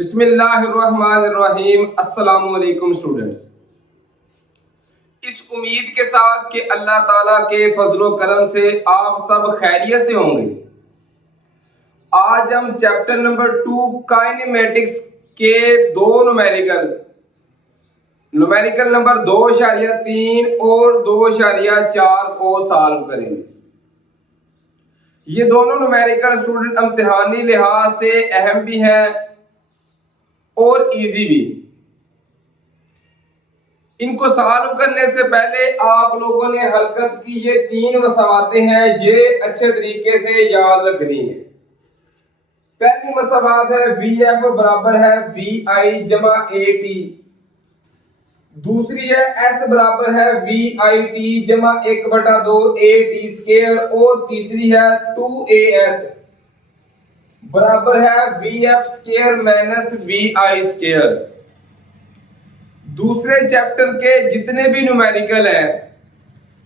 बिस्मिल्लाहिर्रहमानिर्रहीम। अस्सलामुअलैकुम स्टूडेंट्स। इस उम्मीद के साथ कि अल्लाह ताला के फजलो करम से आप सब खैरियत से होंगे, आज हम चैप्टर नंबर 2 काइनेमेटिक्स के दो न्यूमेरिकल नंबर 2.3 और 2.4 को सॉल्व करेंगे। ये दोनों न्यूमेरिकल स्टूडेंट इम्तिहानी लिहाज से अहम भी हैं और इजी भी। इनको सॉल्व करने से पहले आप लोगों ने हरकत की ये 3 मसावातें हैं, ये अच्छे तरीके से याद रखनी है। पहली मसावात है VF बराबर है VI जमा AT, दूसरी है S बराबर है VIT जमा 1/2 AT स्क्वायर, और तीसरी है 2AS बराबर है VF square minus VI square. दूसरे चैप्टर के जितने भी न्यूमेरिकल है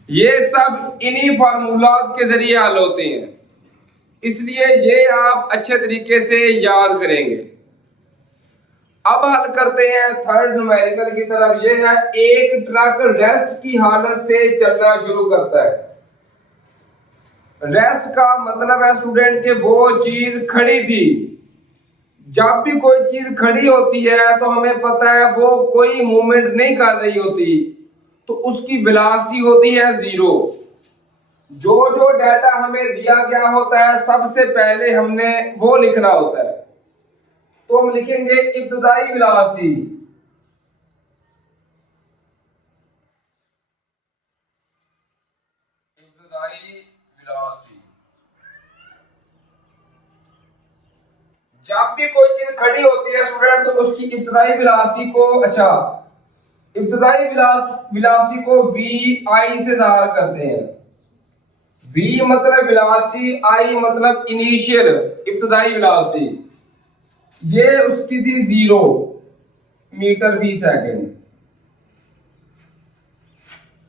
ये सब इन्हीं फार्मूलाज के जरिए हल होते हैं, इसलिए ये आप अच्छे तरीके से याद करेंगे। अब हल करते हैं थर्ड न्यूमेरिकल की तरफ। ये है एक ट्रक रेस्ट की हालत से चलना शुरू करता है। रेस्ट का मतलब है स्टूडेंट कि वो चीज खड़ी थी। जब भी कोई चीज खड़ी होती है तो हमें पता है वो कोई मूवमेंट नहीं कर रही होती, तो उसकी वेलोसिटी होती है 0। जो जो डाटा हमें दिया गया होता है सबसे पहले हमने वो लिखना होता है, तो हम लिखेंगे इब्तिदाई वेलोसिटी। जब भी कोई चीज खड़ी होती है स्टूडेंट तो उसकी इब्तिदाई वेलोसिटी को VI से ज़ाहिर करते हैं। V मतलब वेलोसिटी, I मतलब इनिशियल इब्तिदाई वेलोसिटी। ये उसकी थी 0 मीटर फी सेकंड।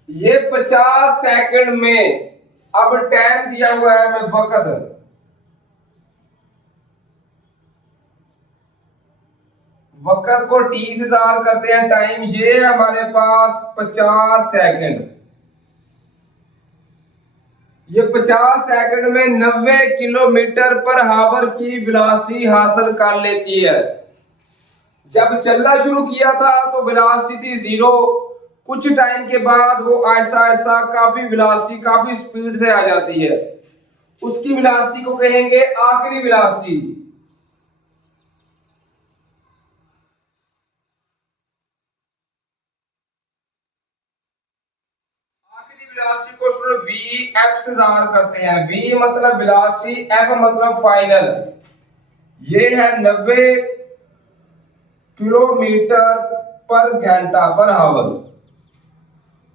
ये 50 सेकंड में, अब टाइम दिया हुआ है हमें वक्त को T से ज़ाहिर करते हैं। टाइम ये है हमारे पास 50 सेकंड। ये 50 सेकंड में 90 किलोमीटर पर आवर की वेलोसिटी हासिल कर लेती है। जब चलना शुरू किया था तो वेलोसिटी थी 0। कुछ टाइम के बाद वो ऐसा ऐसा काफी वेलोसिटी काफी स्पीड से आ जाती है। उसकी वेलोसिटी को कहेंगे आखिरी वेलोसिटी। वेलोसिटी को स्टूडेंट VF से ज़ाहिर करते हैं। V मतलब वेलोसिटी, F मतलब फाइनल। ये है 90 किलोमीटर पर घंटा पर आवर।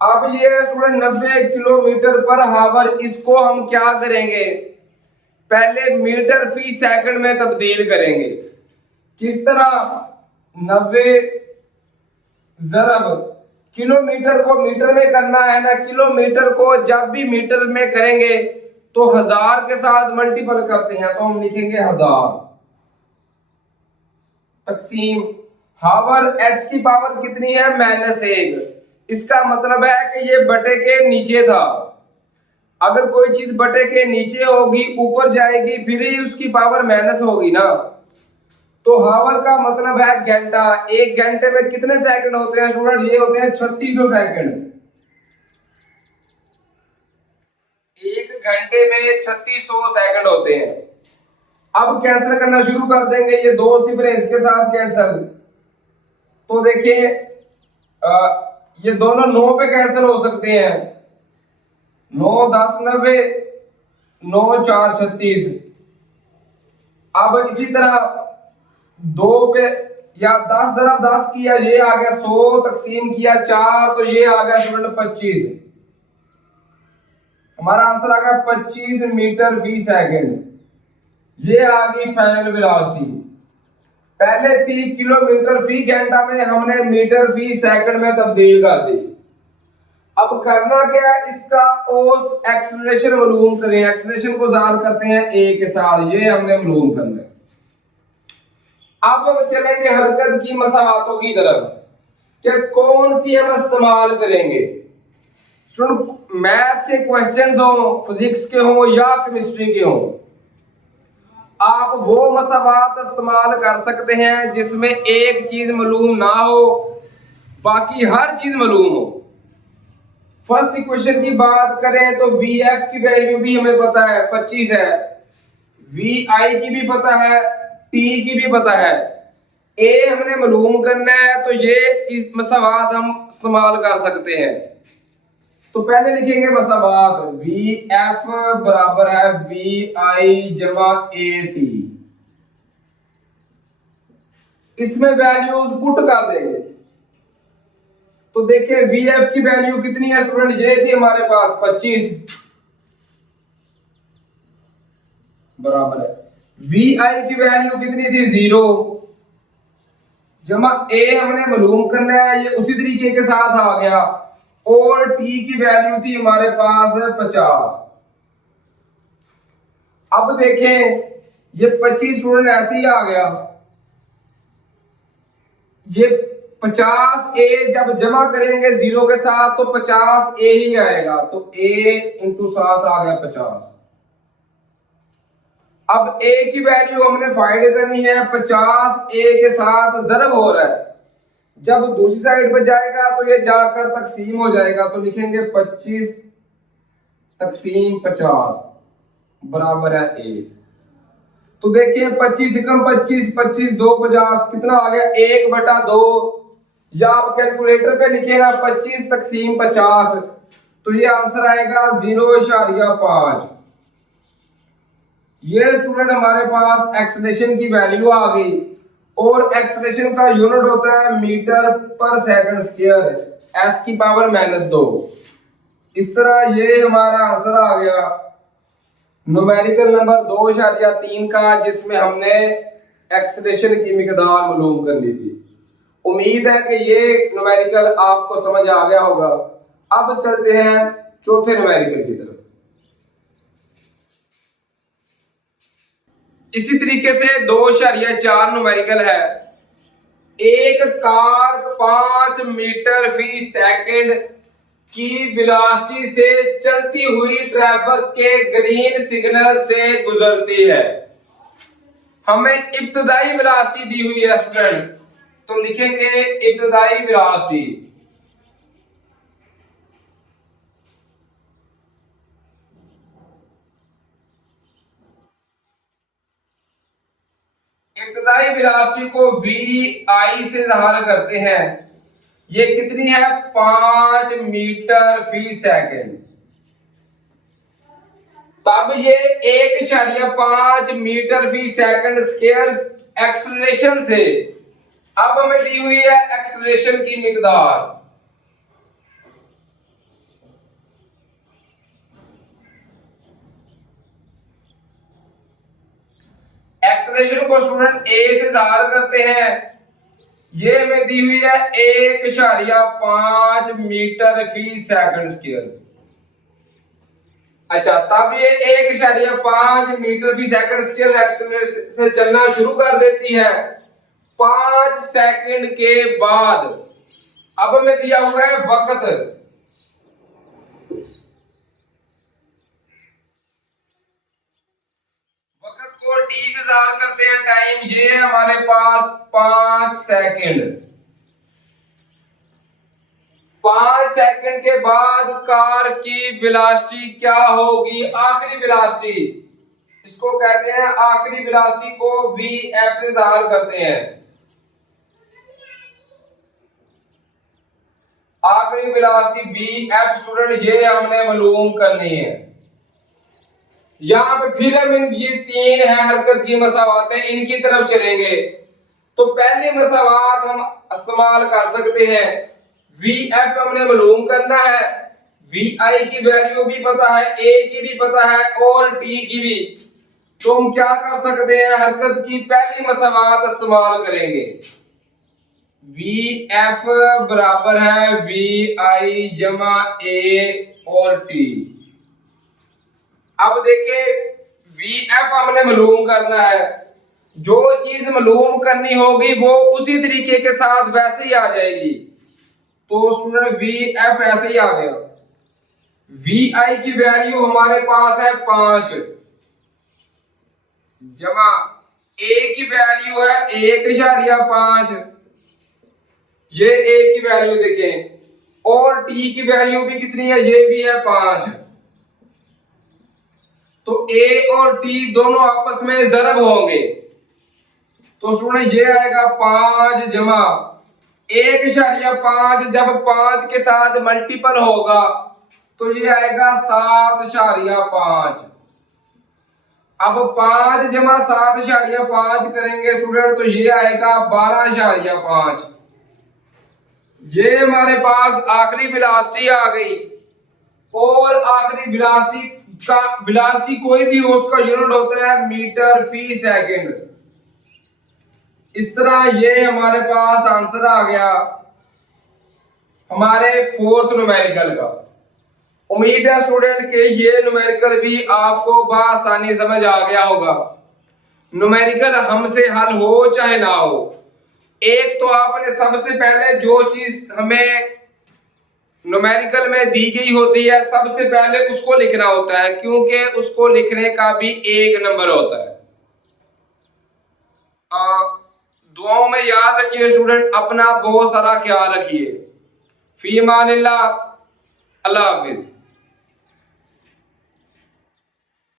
अब ये स्टूडेंट 90 किलोमीटर पर आवर, इसको हम क्या करेंगे, पहले मीटर फी सेकंड में तब्दील करेंगे। किस तरह, 90 ज़रब किलोमीटर को मीटर में करना है ना, किलोमीटर को जब भी मीटर में करेंगे तो 1000 के साथ मल्टीपल करते हैं, तो हम लिखेंगे 1000 तकसीम हावर h की पावर कितनी है, -1। इसका मतलब है कि ये बटे के नीचे था। अगर कोई चीज बटे के नीचे होगी ऊपर जाएगी फिर ही उसकी पावर माइनस होगी ना। तो हावर का मतलब है घंटा। एक घंटे में कितने सेकंड होते हैं स्टूडेंट, ये होते हैं 3600 सेकंड। एक घंटे में 3600 सेकंड होते हैं। अब कैंसिल करना शुरू कर देंगे, ये 2 सिफरें इसके साथ कैंसिल। तो देखिए ये दोनों 9 पे कैंसिल हो सकते हैं। 9 10 90, 9 4 36। अब इसी तरह 2 पे या 10 ज़रब 10 किया, ये आ गया 100 तकसीम किया 4, तो ये आ गया स्टूडेंट 25। हमारा आंसर आ गया 25 मीटर फी सेकंड। ये आ गई फाइनल वेलोसिटी। पहले थी किलोमीटर फी घंटा में, हमने मीटर फी सेकंड में तब्दील कर दी। अब करना क्या है, इसका औस एक्सेलरेशन मालूम करें। एक्सेलरेशन को ज़ाहिर करते हैं A के साथ, ये हमने मालूम करना है। अब हम चलेंगे हरकत की मसावातों की तरफ कि कौन सी हम इस्तेमाल करेंगे। मैथ के क्वेश्चंस हो, फिजिक्स के हो या केमिस्ट्री के हो, आप वो मसावात इस्तेमाल कर सकते हैं जिसमें एक चीज मालूम ना हो, बाकी हर चीज मालूम हो। फर्स्ट इक्वेशन की बात करें तो वी एफ की वैल्यू भी हमें पता है 25 है, वी आई की भी पता है, टी की भी पता है, ए हमने मालूम करना है, तो ये इस मसावात हम इस्तेमाल कर सकते हैं। तो पहले लिखेंगे मसावात, वी एफ बराबर है वी आई जमा ए टी, इसमें वैल्यूज पुट कर देंगे। तो देखिए वी एफ की वैल्यू कितनी है स्टूडेंट, ये थी हमारे पास 25 बराबर है, वी आई की वैल्यू कितनी थी 0 जमा ए हमने मालूम करना है, ये उसी तरीके के साथ आ गया, और टी की वैल्यू थी हमारे पास 50। अब देखें ये 25 स्टूडेंट ऐसे ही आ गया, ये 50 ए जब जमा करेंगे 0 के साथ तो 50 ए ही आएगा, तो ए इंटू 7 आ गया 50। अब ए की वैल्यू हमने फाइंड करनी है, 50 ए के साथ ज़रब हो रहा है, जब दूसरी साइड पर जाएगा तो ये जाकर तकसीम हो जाएगा, तो लिखेंगे 25 तकसीम 50 बराबर है ए। तो देखिए 25 एकम 25, 25 2 50, कितना आ गया 1/2, या आप कैलकुलेटर पे लिखे ना 25 तकसीम 50, तो ये आंसर आएगा 0.5। ये स्टूडेंट हमारे पास एक्सेलरेशन की वैल्यू आ गई, और एक्सेलरेशन का यूनिट होता है मीटर पर सेकंड स्क्वायर, s की पावर -2। इस तरह ये हमारा आंसर आ गया न्यूमेरिकल नंबर 2.3 का, जिसमें हमने एक्सेलरेशन की मिकदार मालूम कर ली थी। उम्मीद है कि ये न्यूमेरिकल आपको समझ आ गया होगा। अब चलते हैं चौथे न्यूमेरिकल की तरफ। इसी तरीके से 2.4 न्यूमेरिकल है। एक कार 5 मीटर फी सेकंड की वेलोसिटी से चलती हुई ट्रैफिक के ग्रीन सिग्नल से गुजरती है। हमें इब्तदाई वेलोसिटी दी हुई है स्टूडेंट, तो लिखेंगे इब्तदाई वेलोसिटी। इब्तदाई वेलोसिटी को वी आई से ज़ाहिर करते हैं। ये कितनी है 5 मीटर फी सेकंड, तब ये 1.5 मीटर फी सेकंड स्क्वायर एक्सेलरेशन से, अब हमें दी हुई है एक्सेलरेशन की मिकदार। एक्सेलरेशन को स्टूडेंट ए से ज़ाहिर करते हैं, ये हमें दी हुई है 1.5 मीटर फी सेकंड स्क्वायर। अच्छा, तब ये 1.5 मीटर फी सेकंड स्क्वायर एक्सेलरेशन से चलना शुरू कर देती है। 5 सेकंड के बाद अब हमें दिया हुआ है वक्त, वक्त को टी से ज़ाहिर करते हैं टाइम, ये है हमारे पास 5 सेकंड। 5 सेकंड के बाद कार की वेलोसिटी क्या होगी, आखिरी वेलोसिटी, इसको कहते हैं आखिरी वेलोसिटी को वी एफ से ज़ाहिर करते हैं। आखिरी वेलोसिटी वी एफ स्टूडेंट ये हमने मालूम करनी है। यहां पे फिर हम ये 3 है हरकत की मसावातें, इनकी तरफ चलेंगे। तो पहली मसावात हम इस्तेमाल कर सकते हैं, वी एफ हमने मालूम करना है, वी आई की वैल्यू भी पता है, ए की भी पता है और टी की भी। तो हम क्या कर सकते हैं, हरकत की पहली मसावात इस्तेमाल करेंगे। वी एफ बराबर है वी आई जमा ए और टी। अब देखिए वी एफ हमने मालूम करना है, जो चीज मालूम करनी होगी वो उसी तरीके के साथ वैसे ही आ जाएगी। तो स्टूडेंट वी एफ ऐसे ही आ गया। वी आई की वैल्यू हमारे पास है 5 जमा ए की वैल्यू है 1.5, ये ए की वैल्यू देखें, और टी की वैल्यू भी कितनी है, ये भी है 5। तो ए और टी दोनों आपस में ज़रब होंगे। तो स्टूडेंट ये आएगा 5 जमा 1.5, जब 5 के साथ मल्टीपल होगा तो ये आएगा 7.5। अब 5 जमा 7.5 करेंगे स्टूडेंट तो ये आएगा 12.5। ये हमारे पास आखिरी वेलोसिटी आ गई। और आखिरी वेलोसिटी कोई भी हो उसका यूनिट होता है मीटर फी सेकंड। इस तरह ये हमारे पास आंसर आ गया हमारे 4th न्यूमेरिकल का। उम्मीद है स्टूडेंट के ये न्यूमेरिकल भी आपको बआसानी समझ आ गया होगा। न्यूमेरिकल हमसे हल हो चाहे ना हो, एक तो आपने सबसे पहले जो चीज हमें न्यूमेरिकल में दी गई होती है सबसे पहले उसको लिखना होता है, क्योंकि उसको लिखने का भी एक नंबर होता है। दुआओं में याद रखिए स्टूडेंट, अपना बहुत सारा ख्याल रखिए। फी अमानिल्लाह, अल्लाह हाफिज।